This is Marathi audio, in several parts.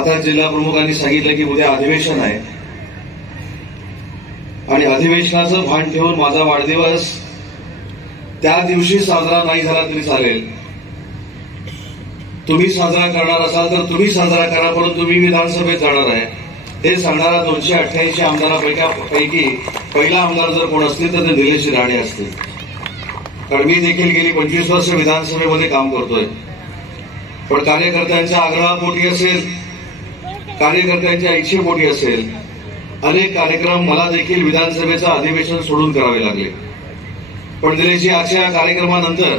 सातारा जिल्हा प्रमुखांनी सांगितलं की उद्या अधिवेशन आहे आणि अधिवेशनाचं भान ठेवून माझा वाढदिवस त्या दिवशी साजरा नाही झाला तरी चालेल. तुम्ही साजरा करणार असाल तर तुम्ही साजरा करा, परंतु मी विधानसभेत जाणार आहे हे सांगणारा 288 आमदारांपैकी पहिला आमदार जर कोण असतील तर ते निलेश राणे असतील. कारण मी देखील गेली 25 वर्ष विधानसभेमध्ये काम करतोय. पण कार्यकर्त्यांच्या आग्रहापोटी असेल, कार्यकर्त्यांच्या इच्छेपोटी असेल, अनेक कार्यक्रम मला देखील विधानसभेचं अधिवेशन सोडून करावे लागले. पण निलेशजी, आजच्या कार्यक्रमानंतर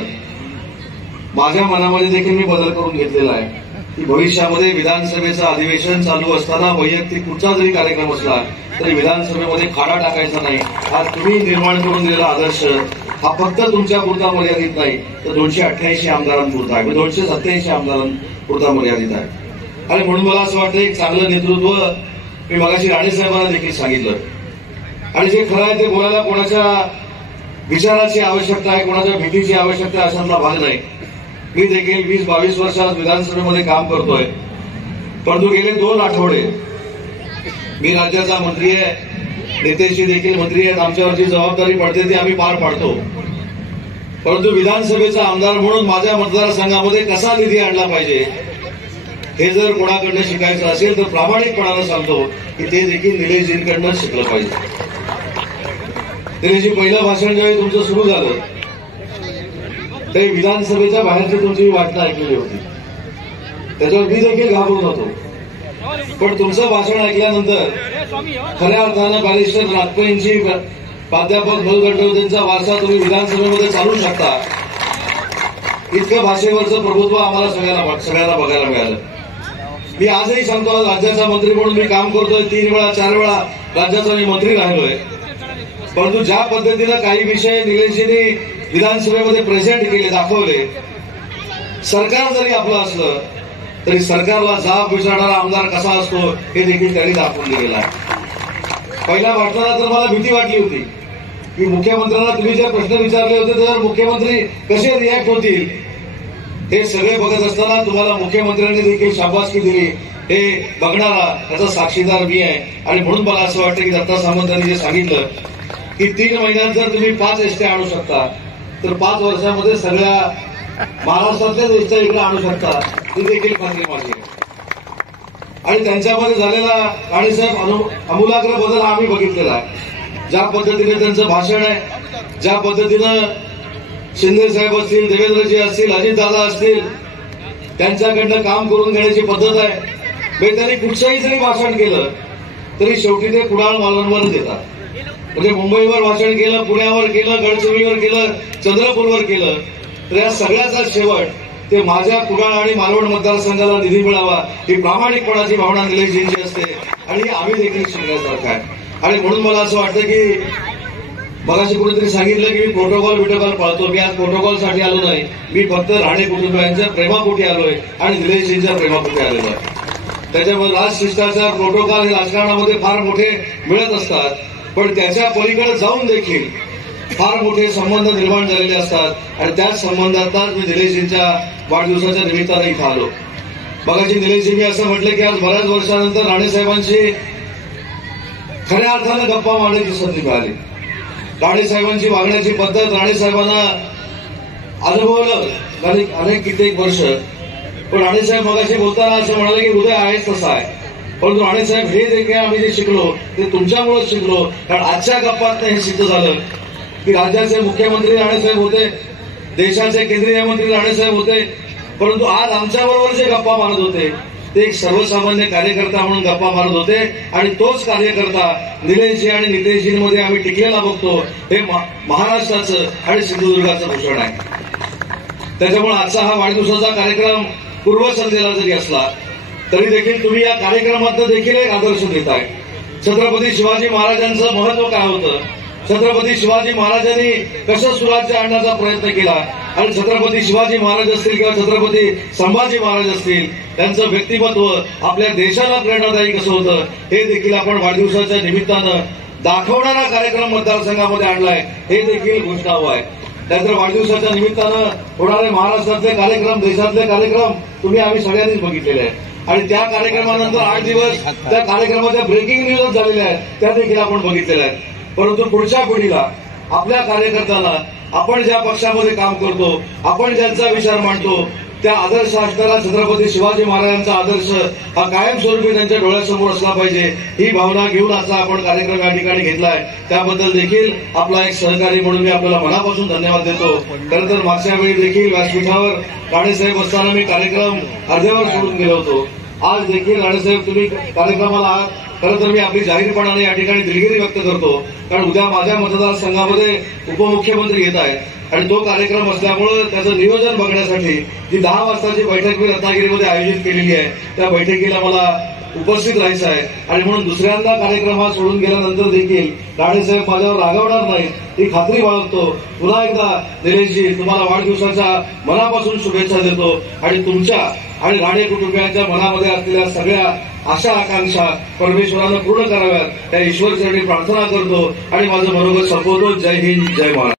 माझ्या मनामध्ये देखील मी बदल करून घेतलेला आहे की भविष्यामध्ये विधानसभेचं अधिवेशन चालू असताना वैयक्तिक कुठचा जरी कार्यक्रम असला तरी विधानसभेमध्ये खाडा टाकायचा नाही. हा तुम्ही निर्माण करून दिलेला आदर्श हा फक्त तुमच्या पुरता मर्यादित नाही तर 288 आमदारांपुरता आहे, 287 आमदारांपुरता मर्यादित आहे. आणि म्हणून मला असं वाटतं एक चांगलं नेतृत्व मी मगाशी राणे साहेबांना देखील सांगितलं. आणि जे खरं आहे ते बोलायला कोणाच्या विचाराची आवश्यकता आहे, कोणाच्या भीतीची आवश्यकता आहे अशातला भाग नाही. मी देखील 20-22 वर्षात विधानसभेमध्ये काम करतोय. परंतु गेले 2 आठवडे मी राज्याचा मंत्री आहे, नेतेशी देखील मंत्री आहेत. आमच्यावर जी जबाबदारी पडते ती आम्ही पार पाडतो. परंतु विधानसभेचा आमदार म्हणून माझ्या मतदारसंघामध्ये कसा निधी आणला पाहिजे हे जर कोणाकडनं शिकायचं असेल तर प्रामाणिकपणानं सांगतो की ते देखील निलेशजींकडनं शिकलं पाहिजे. निलेशजी, पहिलं भाषण ज्यावेळी तुमचं सुरू झालं ते विधानसभेच्या बाहेरची तुमची वाटणं ऐकलेली होती. त्याच्यावर मी देखील घाबरून होतो. पण तुमचं भाषण ऐकल्यानंतर खऱ्या अर्थानं बॅरिस्टर नागपूरची प्राध्यापक बलगंडवतेंचा वारसा तुम्ही विधानसभेमध्ये चालू शकता इतकं भाषेवरचं प्रभुत्व आम्हाला सगळ्यांना बघायला मिळालं. मी आजही सांगतो, राज्याचा मंत्री म्हणून मी काम करतोय. 3 वेळा 4 वेळा राज्याचा मी मंत्री राहिलोय. परंतु ज्या पद्धतीनं काही विषय निलेशजींनी विधानसभेमध्ये प्रेझेंट केले, दाखवले, सरकार जरी आपलं असलं तरी सरकारला जाब विचारणारा आमदार कसा असतो हे देखील त्यांनी दाखवून दिलेलं आहे. पहिल्या वाटताना तर मला भीती वाटली होती की मुख्यमंत्र्यांना तुम्ही जे प्रश्न विचारले होते तर मुख्यमंत्री कसे रिॲक्ट होतील हे सगळे बघत असताना तुम्हाला मुख्यमंत्र्यांनी देखील शाबासकी दिली हे बघणारा त्याचा साक्षीदार मी आहे. आणि म्हणून मला असं वाटतं की दत्ता सामंतांनी जे सांगितलं की 3 महिन्यात जर तुम्ही 5 एसट्या आणू शकता तर 5 वर्षामध्ये सगळ्या महाराष्ट्रातल्याच एसट्या इकडे आणू शकता ही देखील खात्री माझी आहे. आणि त्यांच्यामध्ये झालेला राणेसाहेब आमूलाग्र बदल आम्ही बघितलेला आहे. ज्या पद्धतीने त्यांचं भाषण आहे, ज्या पद्धतीनं शिंदे साहेब असतील, देवेंद्रजी असतील, अजितदादा असतील, त्यांच्याकडनं काम करून घेण्याची पद्धत आहे. त्यांनी कुठचंही जरी भाषण केलं तरी शेवटी ते कुडाळ मालवणवरच येतात. म्हणजे मुंबईवर भाषण केलं, पुण्यावर केलं, गडचिरोलीवर केलं, चंद्रपूरवर केलं तर या सगळ्याचा शेवट ते माझ्या कुडाळ आणि मालवण मतदारसंघाला निधी मिळावा ही प्रामाणिकपणाची भावना निलेशजींची असते आणि आम्ही देखील शिकण्यासारखं आहे. आणि म्हणून मला असं वाटतं की मगाशी कुठेतरी सांगितलं की मी प्रोटोकॉल पाळतो. मी आज प्रोटोकॉलसाठी आलो नाही, मी फक्त राणे कुटुंबियांच्या प्रेमापोटी आलोय आणि निलेशजींच्या प्रेमापोटी आलेलो आहे. त्याच्यामुळे राजशिष्टाचार, प्रोटोकॉल हे राजकारणामध्ये फार मोठे मिळत असतात, पण त्याच्या पलीकडे जाऊन देखील फार मोठे संबंध निर्माण झालेले असतात. आणि त्याच संबंधातच मी निलेशजींच्या वाढदिवसाच्या निमित्ताने इथं आलो. मगाशी निलेशजींनी असं म्हटलं की आज बऱ्याच वर्षानंतर राणेसाहेबांशी खऱ्या अर्थानं गप्पा मारण्याची संधी मिळाली. राणेसाहेबांची वागण्याची पद्धत राणेसाहेबांना अनुभवलं अनेक कित्येक वर्ष. पण राणेसाहेब मगाशी बोलताना असं म्हणाले की उदय आहेच तसा आहे. परंतु राणेसाहेब हे देखील आम्ही जे शिकलो ते तुमच्यामुळेच शिकलो. कारण आजच्या गप्पात हे सिद्ध झालं की राज्याचे मुख्यमंत्री राणेसाहेब होते, देशाचे केंद्रीय मंत्री राणेसाहेब होते, परंतु आज आमच्याबरोबर जे गप्पा मारत होते ते एक सर्वसामान्य कार्यकर्ता म्हणून गप्पा मारत होते. आणि तोच कार्यकर्ता निलेशजी आणि नितेशजींमध्ये आम्ही टिकलेला बघतो. हे महाराष्ट्राचं आणि सिंधुदुर्गाचं भूषण आहे. त्याच्यामुळे आजचा हा वाढदिवसाचा कार्यक्रम पूर्वसंध्येला जरी असला तरी देखील तुम्ही या कार्यक्रमात देखील एक आदर्श देताय. छत्रपती शिवाजी महाराजांचं महत्व काय होतं, छत्रपती शिवाजी महाराजांनी कसं सुराज्य आणण्याचा प्रयत्न केला आणि छत्रपती शिवाजी महाराज असतील किंवा छत्रपती संभाजी महाराज असतील त्यांचं व्यक्तिमत्व आपल्या देशाला प्रेरणादायी कसं होतं हे देखील आपण वाढदिवसाच्या निमित्तानं दाखवणारा कार्यक्रम मतदारसंघामध्ये आणलाय हे देखील घोषणावं आहे. त्यानंतर वाढदिवसाच्या निमित्तानं होणारे महाराष्ट्रातले कार्यक्रम, देशातले कार्यक्रम तुम्ही आम्ही सगळ्यांनीच बघितलेले आहे. आणि त्या कार्यक्रमानंतर 8 दिवस त्या कार्यक्रमाच्या ब्रेकिंग न्यूज झालेल्या आहेत, त्या देखील आपण बघितलेल्या आहेत. परंतु पुढच्या पिढीला आपल्या कार्यकर्त्यांना आपण ज्या पक्षामध्ये काम करतो, आपण ज्यांचा विचार मांडतो, त्या आदर्श असणारा छत्रपती शिवाजी महाराजांचा आदर्श हा कायमस्वरूपी त्यांच्या डोळ्यासमोर असला पाहिजे, ही भावना घेऊन असा आपण कार्यक्रम या ठिकाणी घेतलाय. त्याबद्दल देखील आपला एक सहकारी म्हणून मी आपल्याला मनापासून धन्यवाद देतो. खरं तर मागच्या वेळी देखील व्यासपीठावर राणेसाहेब असताना मी कार्यक्रम अर्ध्यावर सोडून गेलो होतो. आज देखील राणेसाहेब तुम्ही कार्यक्रमाला आहात. खरं तर मी आपली जाहीरपणाने या ठिकाणी दिलगिरी व्यक्त करतो, कारण उद्या माझ्या मतदारसंघामध्ये उपमुख्यमंत्री येत आहेत आणि तो कार्यक्रम असल्यामुळे त्याचं नियोजन बघण्यासाठी जी 10 वाजताची बैठक मी रत्नागिरीमध्ये आयोजित केलेली आहे, त्या बैठकीला मला उपस्थित राहायचं आहे. आणि म्हणून दुसऱ्यांदा कार्यक्रम हा सोडून गेल्यानंतर देखील राणेसाहेब माझ्यावर रागावणार नाहीत ही खात्री बाळगतो. पुन्हा एकदा निलेशजी तुम्हाला वाढदिवसाच्या मनापासून शुभेच्छा देतो आणि तुमच्या आणि राणे कुटुंबियांच्या मनामध्ये असलेल्या सगळ्या आशा आकांक्षा परमेश्वरानं पूर्ण कराव्यात त्या ईश्वरचरणी प्रार्थना करतो आणि माझं मनोगत संपवतो. जय हिंद, जय महाराष्ट्र.